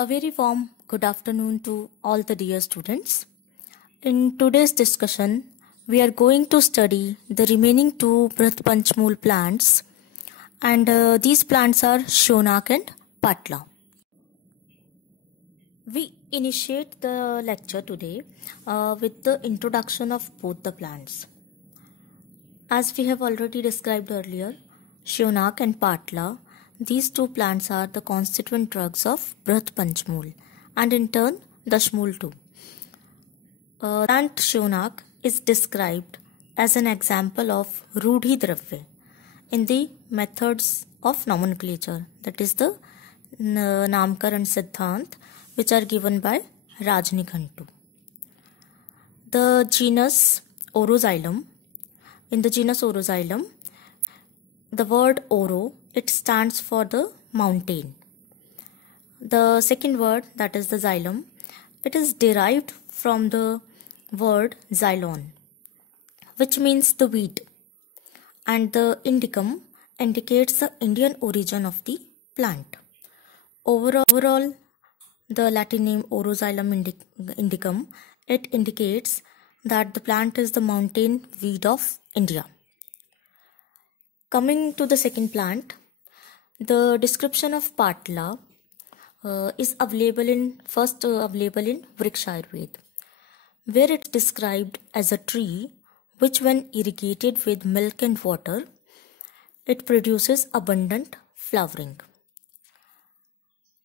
A very warm good afternoon to all the dear students. In today's discussion, we are going to study the remaining two Brihat Panchmool plants, and these plants are Shonak and Patla. We initiate the lecture today with the introduction of both the plants. As we have already described earlier, Shonak and Patla, these two plants are the constituent drugs of Brihat Panchmool and in turn Dashmool too. Plant Shonak is described as an example of Rudhi Dravya in the methods of nomenclature, that is the Namkaran Siddhant, which are given by Rajnikhantu. The genus Oroxylum. In the genus Oroxylum, the word Oro, it stands for the mountain. The second word, that is the xylem, it is derived from the word xylon, which means the wheat, and the indicum indicates the Indian origin of the plant. Overall, the Latin name Oroxylum indicum, it indicates that the plant is the mountain weed of India. Coming to the second plant, the description of Patla is available in Vriksha Ayurveda, where it's described as a tree which, when irrigated with milk and water, it produces abundant flowering.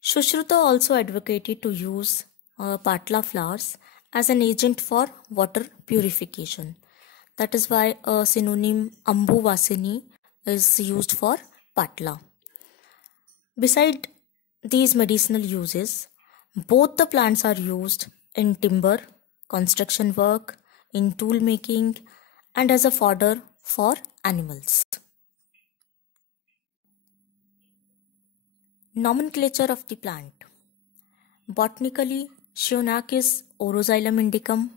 Sushruta also advocated to use Patla flowers as an agent for water purification. That is why a synonym Ambuvasini is used for Patla. Beside these medicinal uses, both the plants are used in timber, construction work, in tool making, and as a fodder for animals. Nomenclature of the plant. Botanically, Shonak is Oroxylum indicum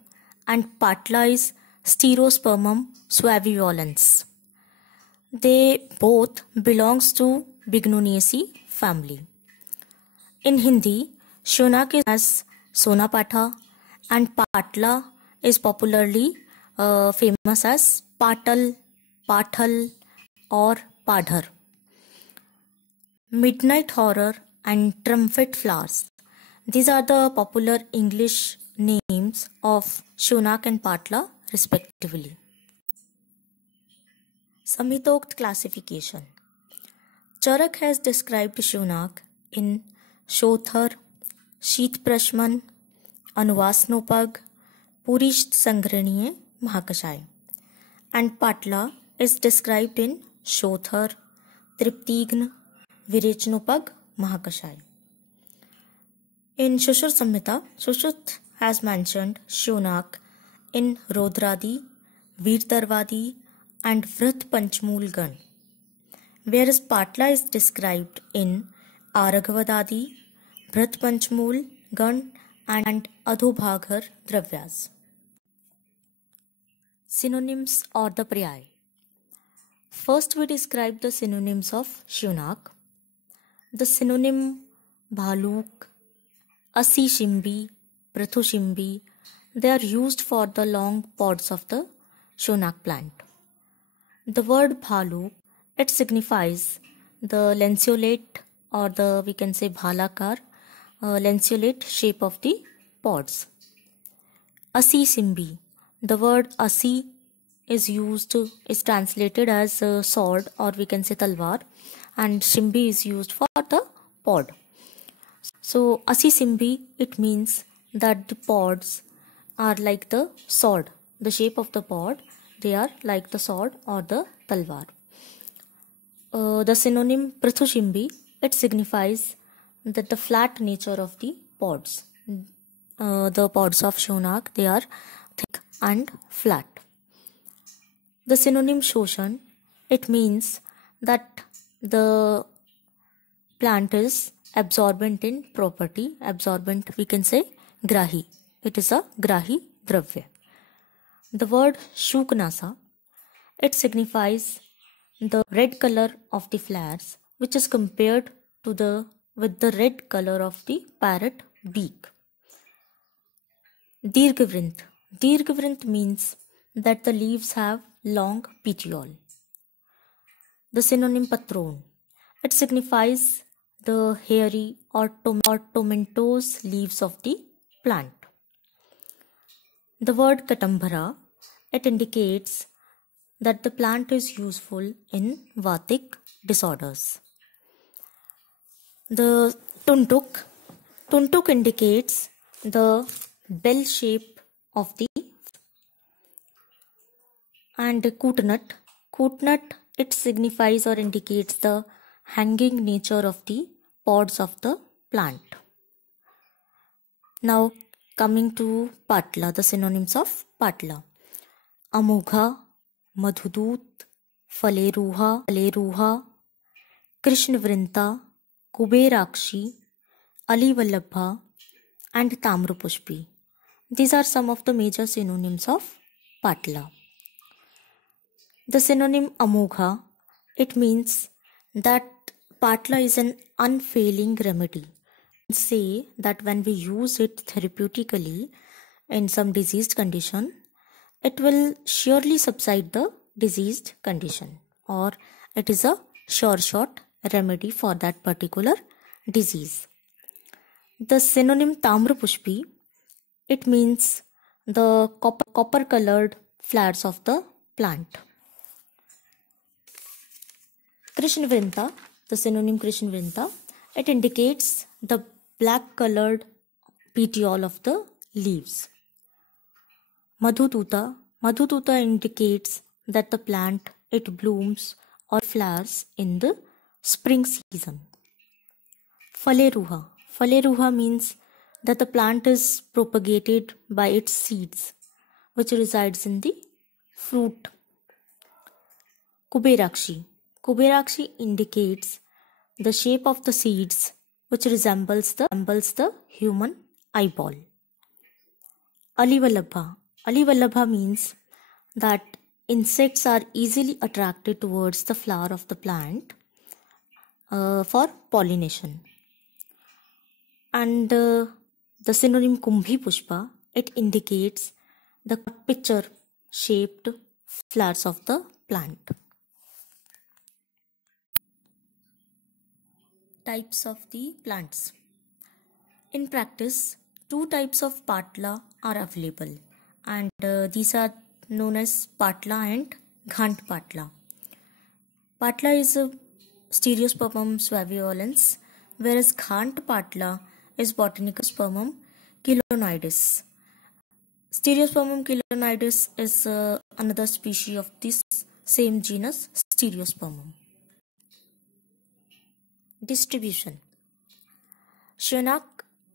and Patla is Stereospermum suaviolens. They both belongs to Bignoniaceae family. In Hindi, Shonak is as Sonapatha and Patla is popularly famous as Patal, Pathal or Padhar. Midnight Horror and Trumpet Flowers. These are the popular English names of Shonak and Patla respectively. Samhitokt classification. Charak has described Shonak in Shothar, Sheet Prashman, Anuvasnopag, Purisht Sangraniye Mahakashaya, and Patla is described in Shothar, Triptigna, Virechnopag Mahakashaya. In Shushur Samhita, Shushruta has mentioned Shonak in Rodradi, Veertarvadi, and Brihat Panchmool Gan, whereas Patla is described in Aragavadadi, Brihat Panchmool Gan, and Adhobhaghar Dravyas. Synonyms or the Pryay. First, we describe the synonyms of Shonak. The synonym Bhaluk, Asishimbi, Prathushimbi, they are used for the long pods of the Shonak plant. The word Bhaluk, it signifies the lanceolate or the we can say bhalakar lanceolate shape of the pods. Asi Simbi, the word Asi is translated as sword or we can say talwar, and Shimbi is used for the pod. So Asi Simbi, it means that the pods are like the sword. The shape of the pod, they are like the sword or the talwar. The synonym Prathushimbi, it signifies that the flat nature of the pods. The pods of Shonak, they are thick and flat. The synonym Shoshan, it means that the plant is absorbent in property. Absorbent, we can say Grahi. It is a Grahi Dravya. The word Shuknasa, it signifies the red color of the flowers, which is compared to the with the red color of the parrot beak. Dirgavrinth. Dirgavrinth means that the leaves have long petiole. The synonym patron. It signifies the hairy or tomentose leaves of the plant. The word katambara, it indicates that the plant is useful in Vatic disorders. The tuntuk. Tuntuk indicates the bell shape of the, and kootnut. Kootnut, it signifies or indicates the hanging nature of the pods of the plant. Now coming to patla, the synonyms of patla. Amogha, Madhudut, Faleruha, Krishnavrinta, Kuberakshi, Alivallabha and Tamrupushpi. These are some of the major synonyms of patla. The synonym amogha, it means that patla is an unfailing remedy. Say that when we use it therapeutically in some diseased condition, it will surely subside the diseased condition, or it is a sure shot remedy for that particular disease. The synonym Tamrupushpi, it means the copper colored flowers of the plant. Krishnavrinta, the synonym Krishnavrinta, it indicates the black colored petiole of the leaves. Madhututa indicates that the plant, it blooms or flowers in the spring season. Faleruha means that the plant is propagated by its seeds, which resides in the fruit. Kuberakshi indicates the shape of the seeds, which resembles the human eyeball. Alivallabha means that insects are easily attracted towards the flower of the plant for pollination. And the synonym Kumbhi Pushpa, it indicates the pitcher shaped flowers of the plant. Types of the plants. In practice, two types of patla are available, and these are known as patla and ghant patla. Patla is a Stereospermum suaveolens, whereas ghant patla is Botanicospermum chelonoidis. Stereospermum chelonoidis is another species of this same genus Stereospermum. Distribution. Shionak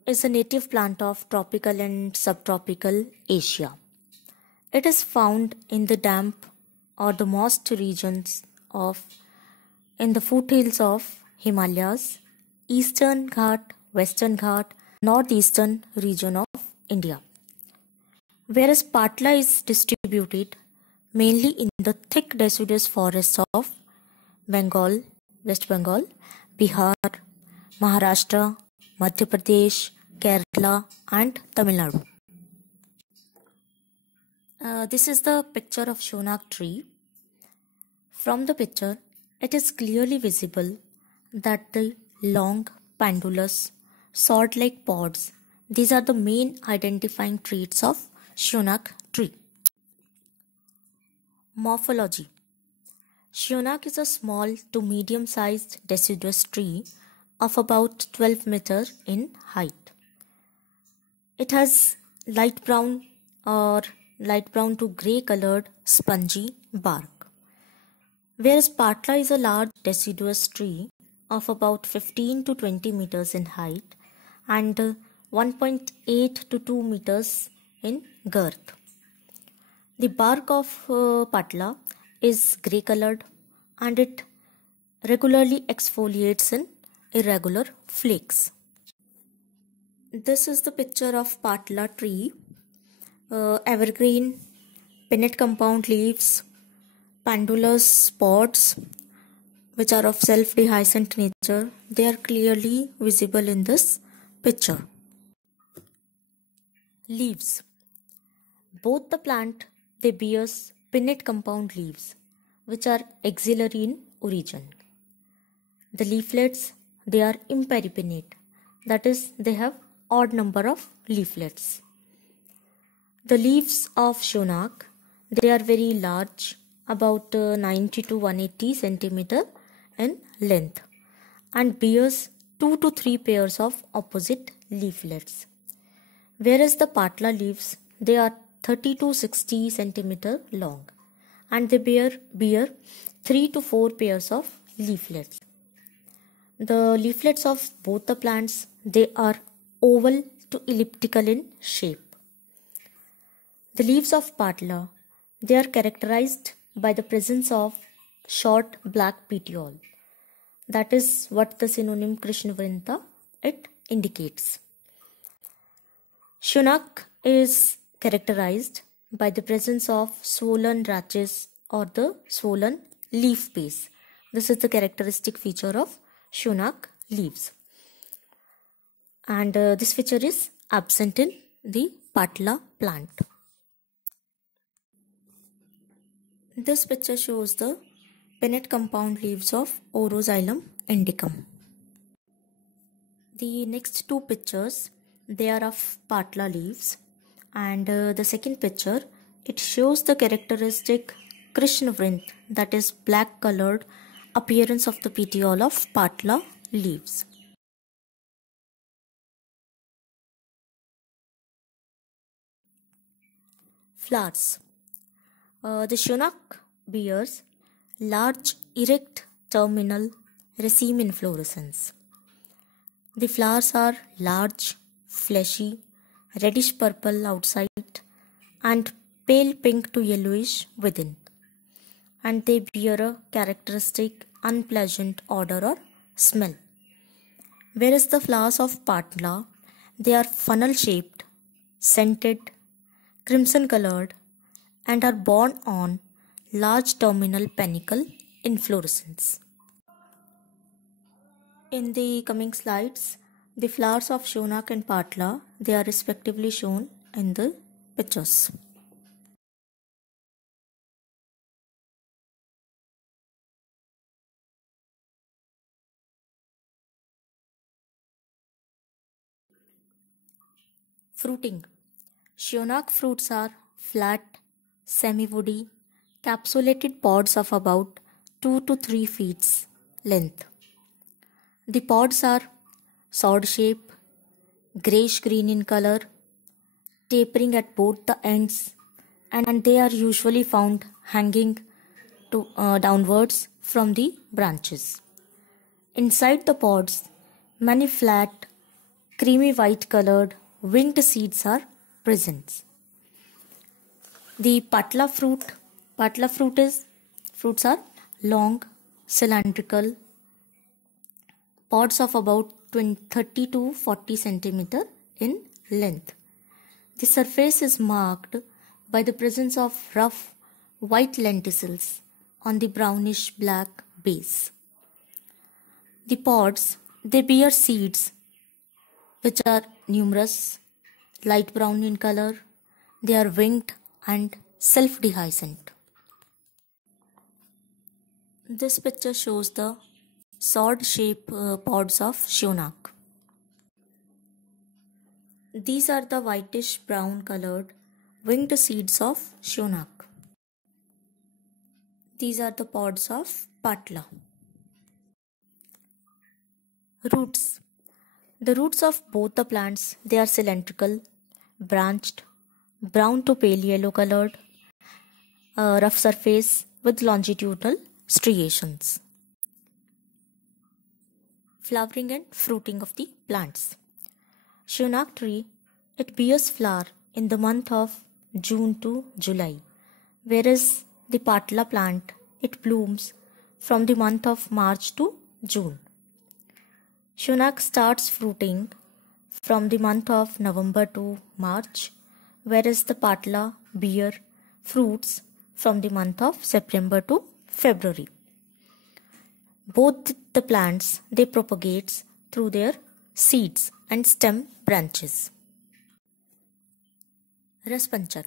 is a native plant of tropical and subtropical Asia. It is found in the damp or the moist regions in the foothills of Himalayas, Eastern Ghat, Western Ghat, northeastern region of India. Whereas patla is distributed mainly in the thick deciduous forests of Bengal, West Bengal, Bihar, Maharashtra, Madhya Pradesh, Kerala and Tamil Nadu. This is the picture of Shionak tree. From the picture, it is clearly visible that the long, pendulous, sword-like pods, these are the main identifying traits of Shionak tree. Morphology. Shionak is a small to medium-sized deciduous tree of about 12 meters in height. It has light brown to grey colored spongy bark. Whereas patla is a large deciduous tree of about 15 to 20 meters in height and 1.8 to 2 meters in girth. The bark of patla is grey colored and it regularly exfoliates in irregular flakes. This is the picture of patla tree. Evergreen, pinnate compound leaves, pendulous pods, which are of self-dehiscent nature, they are clearly visible in this picture. Leaves. Both the plant, they bears pinnate compound leaves, which are axillary in origin. The leaflets, they are imperipinnate, that is, they have odd number of leaflets. The leaves of Shonak, they are very large, about 90 to 180 centimeter in length, and bears 2 to 3 pairs of opposite leaflets. Whereas the Patla leaves, they are 30 to 60 centimeter long, and they bear 3 to 4 pairs of leaflets. The leaflets of both the plants, they are oval to elliptical in shape. The leaves of Patla, they are characterized by the presence of short black petiole. That is what the synonym Krishnavrinta it indicates. Shonak is characterized by the presence of swollen rachis or the swollen leaf base. This is the characteristic feature of Shonak leaves. And this feature is absent in the Patla plant. This picture shows the pinnate compound leaves of Oroxylum indicum. The next two pictures, they are of Patla leaves, and the second picture, it shows the characteristic Krishnavrinth, that is black colored appearance of the petiole of Patla leaves. Flowers. The Shonak bears large erect terminal raceme inflorescence. The flowers are large, fleshy, reddish purple outside and pale pink to yellowish within, and they bear a characteristic unpleasant odor or smell. Whereas the flowers of Patla, they are funnel shaped, scented, crimson colored, and are borne on large terminal panicle inflorescence. In the coming slides, the flowers of Shonak and Patla, they are respectively shown in the pictures. Fruiting. Shonak fruits are flat, semi-woody, capsulated pods of about 2 to 3 feet length. The pods are sword shape, greyish green in color, tapering at both the ends, and they are usually found hanging downwards from the branches. Inside the pods, many flat, creamy white colored winged seeds are present. The fruits are long, cylindrical, pods of about 30 to 40 centimeter in length. The surface is marked by the presence of rough white lenticels on the brownish black base. The pods, they bear seeds which are numerous, light brown in color. They are winged and self-dehiscent. This picture shows the sword-shaped pods of Shonak. These are the whitish brown colored winged seeds of Shonak. These are the pods of Patla. Roots. The roots of both the plants, they are cylindrical, branched, brown to pale yellow colored, rough surface with longitudinal striations. Flowering and fruiting of the plants. Shonak tree, it bears flower in the month of June to July, whereas the Patla plant, it blooms from the month of March to June. Shonak starts fruiting from the month of November to March, whereas the Patla bear fruits from the month of September to February. Both the plants, they propagate through their seeds and stem branches. Raspanchak.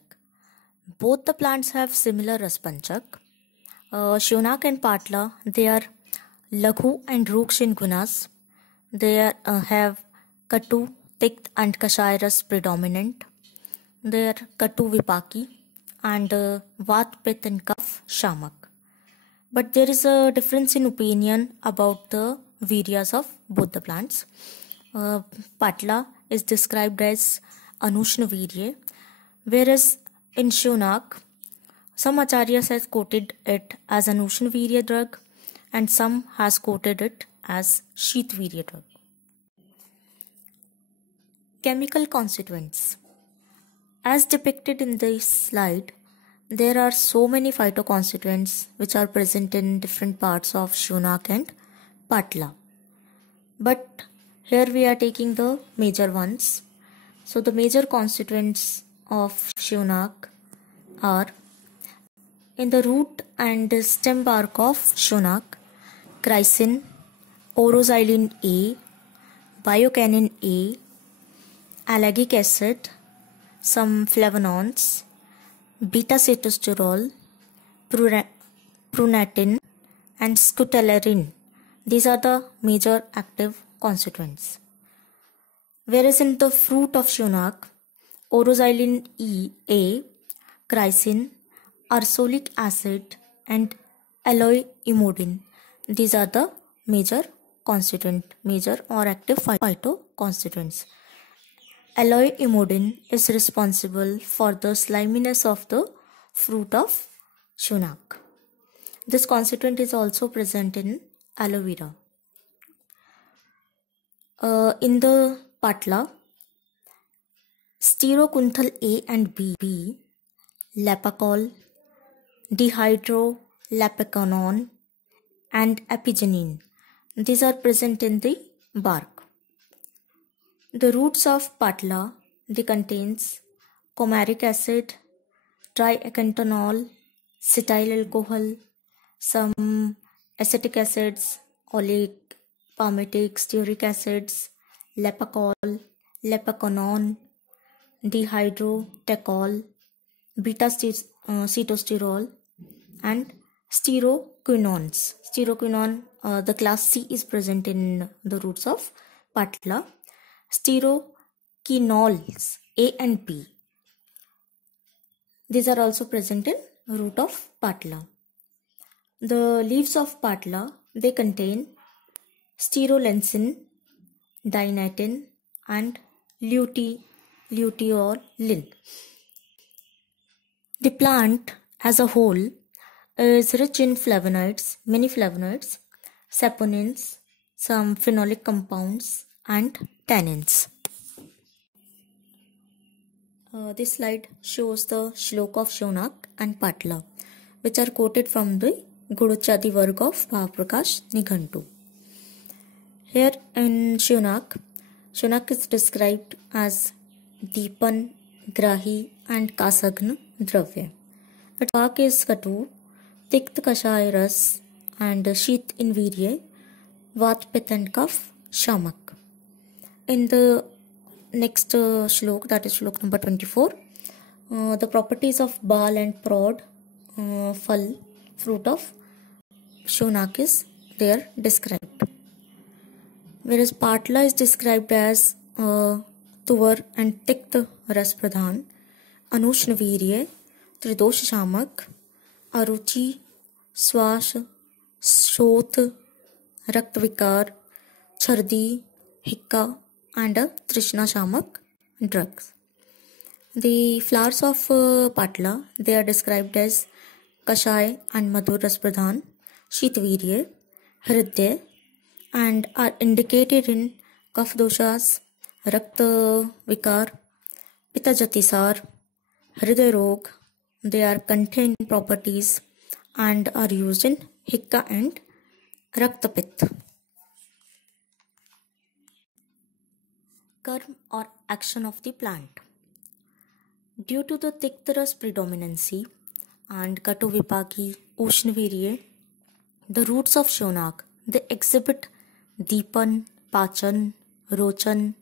Both the plants have similar Raspanchak. Shivnak and Patla, they are Laghu and Rukshin gunas. They have Katu, Tikt and Kashai ras predominant. They are Katu Vipaki and Vat, Pit and Kaf Shamak. But there is a difference in opinion about the viryas of both the plants. Patla is described as Anushna Virya, whereas in Shivnak, some acharyas has quoted it as Anushna Virya drug and some has quoted it as Sheet Virya drug. Chemical constituents. As depicted in this slide, there are so many phytoconstituents which are present in different parts of Shivnak and Patla. But here we are taking the major ones. So the major constituents of Shivnak are in the root and stem bark of Shivnak, chrysin, oroxylin A, biocanin A, allergic acid, some flavonoids, beta-sitosterol, prunatin and scutellarin. These are the major active constituents. Whereas in the fruit of Shivnak, oroxylin A, chrysin, ursolic acid and alloy imodin. These are the major or active phytoconstituents. Alloy imodin is responsible for the sliminess of the fruit of Shivnak. This constituent is also present in aloe vera. In the Patla, sterokunthal A and B, lapacol, dihydrolapaconone and apigenin. These are present in the bark. The roots of Patla, they contains comaric acid, triacantanol, cetyl alcohol, some acetic acids, oleic, palmitic, stearic acids, lapacol, lapaconone, dihydrotacol, beta-sitosterol and steroquinones. Steroquinone, the class C is present in the roots of Patla. Steroquinols A and B. These are also present in root of Patla. The leaves of Patla, they contain sterolensin, dynatin and luteolin. The plant as a whole is rich in flavonoids, many flavonoids, saponins, some phenolic compounds and tannins. This slide shows the shlok of Shivnak and Patla, which are quoted from the Guduchadi work of Bhavaprakash Nighantu. Here in Shivnak is described as Deepan, Grahi and Kasagna Dravya. Its bark is Katu, Tikt Kashai ras and Sheet in Virya, Vat, Pit and Kaf Shamak. In the next shlok, that is shlok number 24, the properties of bal and prod, phal, fruit of Shivnak is there described. Whereas Patla is described as Tuvar and Tikt ras pradhan, Anushna Virya, Tridosh Shamak, Aruchi, Swash, Shot, Rakt Vikar, Chardi, Hikka and Trishna Shamak drugs. The flowers of Patla, they are described as Kashai and Madhur Raspradhan, Shitvirya, Hridya and are indicated in Kaf doshas, Rakt Vikar, Pitta Jatisar, Hridaya Rog. They are contained properties and are used in Hikka and Raktapit. Karm or action of the plant. Due to the Tiktras predominancy and Kato Vipaki, Ushnavirya, the roots of Shivnak, they exhibit Deepan, Pachan, Rochan,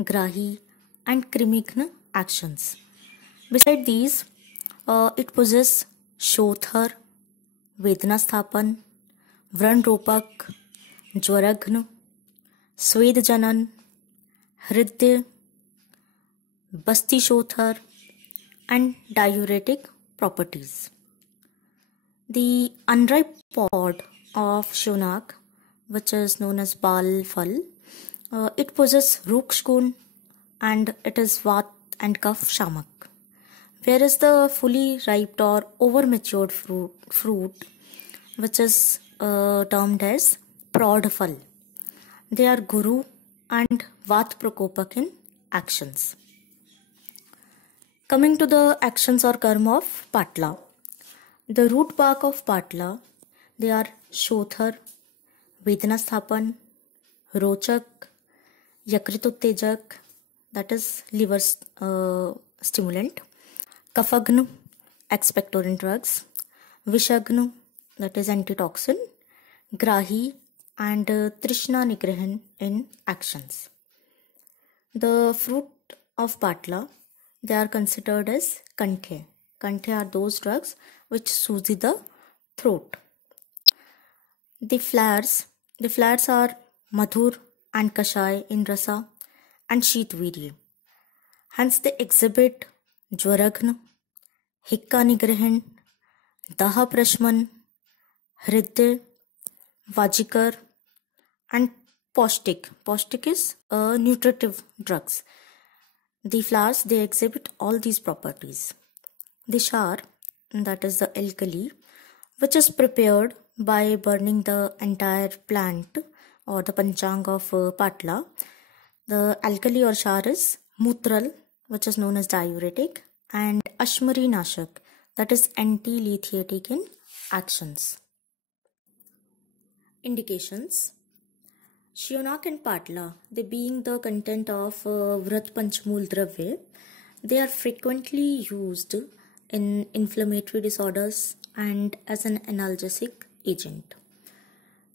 Grahi, and Krimigna actions. Beside these, it possesses Shothar, Vednasthapan, Vranropak, Jwaragna, Swedjanan, Hridya, Basti Shothar, and diuretic properties. The unripe pod of Shivnak, which is known as Bal Phal, it possesses Rukshgun and it is Vat and Kaf Shamak. Whereas the fully ripe or over matured fruit, which is termed as Prod Phal, they are Guru and Vat Prakopak in actions. Coming to the actions or karma of Patla. The root bark of Patla, they are Shothar, Vednasthapan, Rochak, Yakrituttejak, that is liver stimulant, Kafagnu, expectorant drugs, Vishagnu, that is antitoxin, Grahi, and Trishna Nigrahan in actions. The fruit of Patla, they are considered as Kanthe. Kanthe are those drugs which soothe the throat. The flowers are Madhur and Kashai in Rasa and Sheetvirya. Hence they exhibit Jwaragna, Hikka Nigrahan, Daha Prashman, Hridya, Vajikar, and Paustik. Paustik is nutritive drugs. The flowers, they exhibit all these properties. The char, that is the alkali, which is prepared by burning the entire plant or the panchang of Patla. The alkali or char is Mutral, which is known as diuretic, and Ashmari Nashak, that is anti-lethatic in actions. Indications. Shivnak and Patla, they being the content of Vrat Panchmul Dravya, they are frequently used in inflammatory disorders and as an analgesic agent.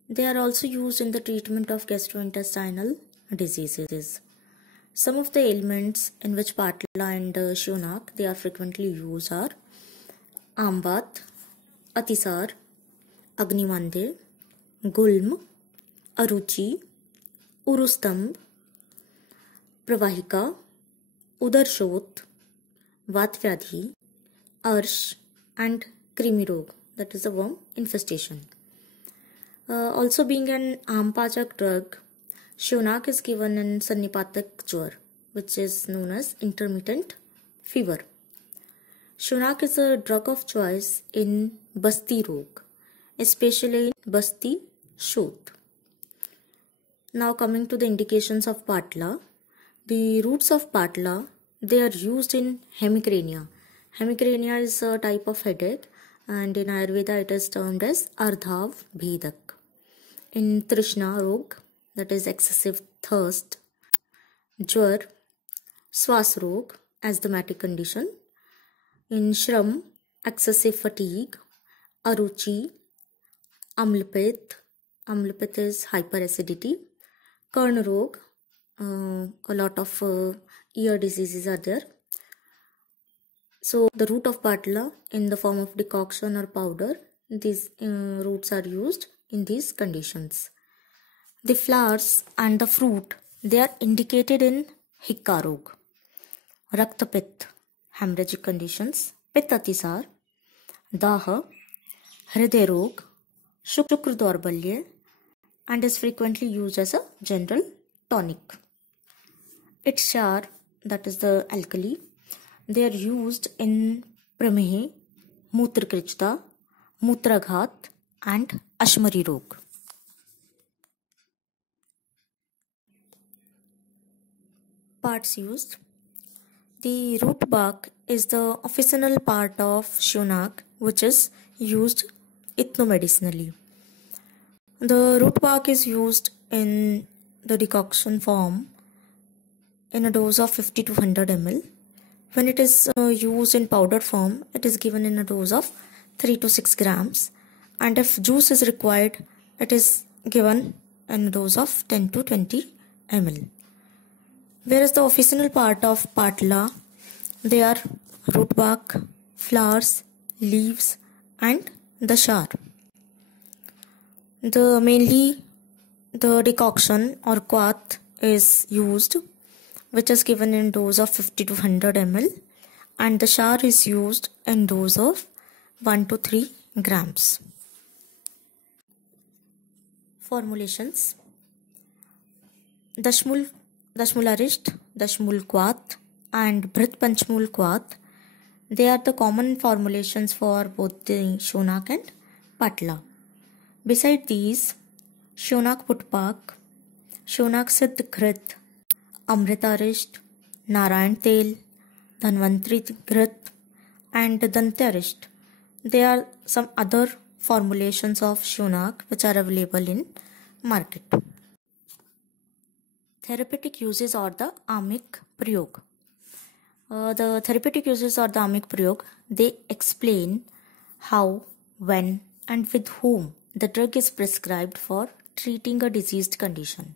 They are also used in the treatment of gastrointestinal diseases. Some of the ailments in which Patla and Shivnak, they are frequently used are Ambat, Atisar, Agnimande, Gulm, Aruchi, Urustamb, Pravahika, Udarshot, Vatvyadhi, Arsh, and Krimirog, that is a worm infestation. Also being an Ampachak drug, Shivnak is given in Sannipatak Jwar, which is known as intermittent fever. Shivnak is a drug of choice in Basti Rog, especially in Basti Shot. Now coming to the indications of Patla. The roots of Patla, they are used in hemicrania. Hemicrania is a type of headache, and in Ayurveda it is termed as Ardhav Bhedak. In Trishna Rog, that is excessive thirst, Jwar, Swas Rog, asthmatic condition. In Shram, excessive fatigue, Aruchi, Amlapit, Amlapit is hyperacidity, Karna Rog, a lot of ear diseases are there. So the root of Patla in the form of decoction or powder, these roots are used in these conditions. The flowers and the fruit, they are indicated in Hikka Rog, Raktapit, hemorrhagic conditions, Pittatisar, Daha, Hridya Rog, Shukra Daurbalya, and is frequently used as a general tonic. Its char, that is the alkali, they are used in Pramehe, Mutrakrishta, Mutraghat, and Ashmari Rog. Parts used. The root bark is the officinal part of Shivnak, which is used ethnomedicinally. The root bark is used in the decoction form in a dose of 50 to 100 ml. When it is used in powder form, it is given in a dose of 3 to 6 grams, and if juice is required, it is given in a dose of 10 to 20 ml. Whereas the officinal part of Patla, they are root bark, flowers, leaves and the char. Mainly the decoction or quath is used, which is given in dose of 50 to 100 ml, and the char is used in dose of 1 to 3 grams. Formulations: Dashmul Arisht, Dashmul Quath and Bhrit Panchmul Quath, they are the common formulations for both the Shonak and Patla. Beside these, Shonak Putpak, Shonak Siddh Ghrit, Amrit Arisht, Narayan Tel, Dhanvantri Ghrit and Dantyarisht, they are some other formulations of Shonak which are available in market. Therapeutic uses or the Amik Prayog. The therapeutic uses or the Amik Prayog, they explain how, when and with whom the drug is prescribed for treating a diseased condition.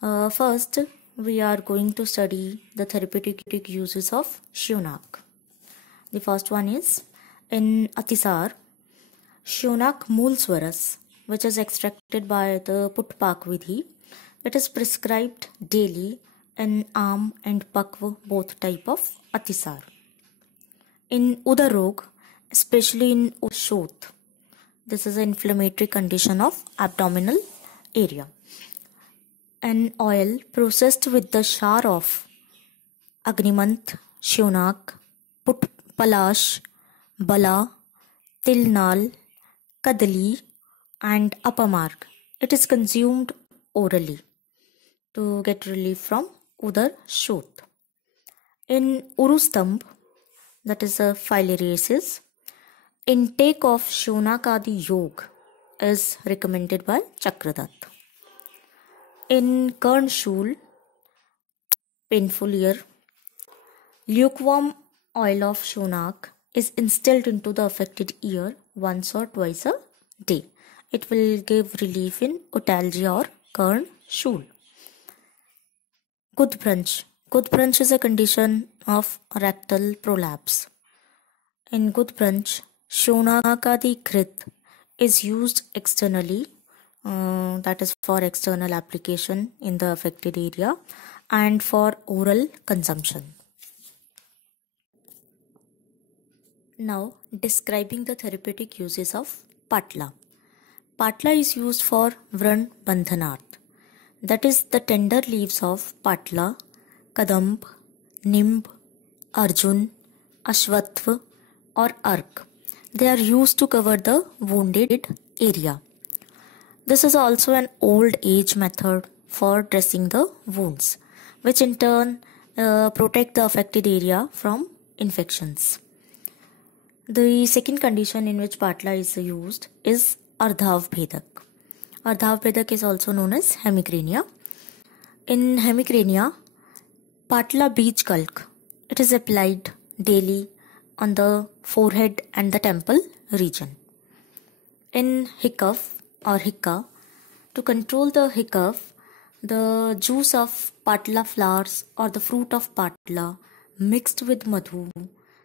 First, we are going to study the therapeutic uses of Shonak. The first one is in Atisar, Shonak Moolswaras, which is extracted by the Putpak Vidhi. It is prescribed daily in Am and Pakva, both type of Atisar. In Udarog, especially in Ushot, this is an inflammatory condition of abdominal area. An oil processed with the char of Agnimant, Shonak, Palash, Bala, Tilnal, Kadali and Apamarg. It is consumed orally to get relief from Udar Shot. In Urustamb, that is a filariasis, intake of Shonakadi Yog is recommended by Chakradat. In Karnshul, painful ear, lukewarm oil of Shonak is instilled into the affected ear once or twice a day. It will give relief in otalgia or Karnshul. Gudbranch. Gudbranch is a condition of rectal prolapse. In Gudbranch, Shonakadi Krit is used externally, that is for external application in the affected area and for oral consumption. Now, describing the therapeutic uses of Patla. Patla is used for Vran Bandhanarth. That is the tender leaves of Patla, Kadamb, Nimb, Arjun, Ashwatva or Ark. They are used to cover the wounded area. This is also an old age method for dressing the wounds, which in turn protect the affected area from infections. The second condition in which Patla is used is Ardhav Bhedak. Ardhav Bhedak is also known as hemicrania. In hemicrania, Patla Beej Kalk, it is applied daily on the forehead and the temple region. In hiccough or hicca, to control the hiccough, the juice of Patla flowers or the fruit of Patla mixed with madhu,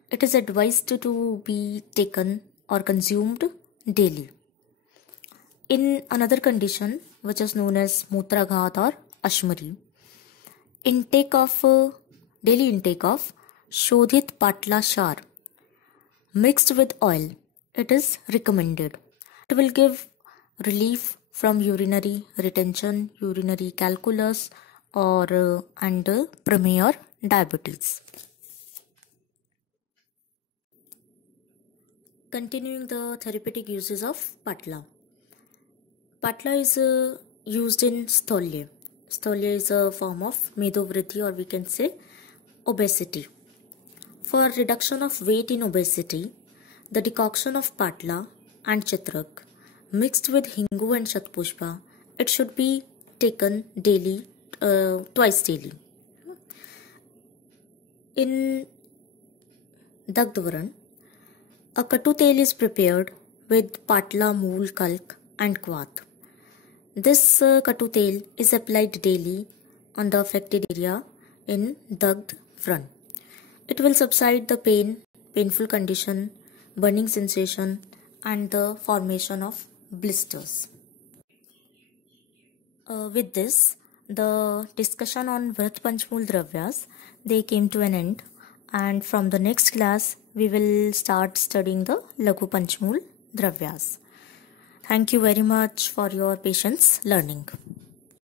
it is advised to be taken or consumed daily. In another condition, which is known as Mutraghat or Ashmari, daily intake of Shodhit Patla Char mixed with oil, it is recommended. It will give relief from urinary retention, urinary calculus or and prameya or diabetes. Continuing the therapeutic uses of Patla. Patla is used in stolya. Stolya is a form of medovritti or we can say obesity. For reduction of weight in obesity, the decoction of Patla and Chitrak mixed with Hingu and Shatpushpa, it should be taken daily, twice daily. In Dagdvaran, a katu tel is prepared with Patla, Mool, Kalk and Quath. This Katu Tel is applied daily on the affected area in Dagd front. It will subside the painful condition, burning sensation, and the formation of blisters. With this, the discussion on Vrat Panchmul Dravyas, they came to an end, and from the next class we will start studying the Laghu Panchmul Dravyas. Thank you very much for your patience learning.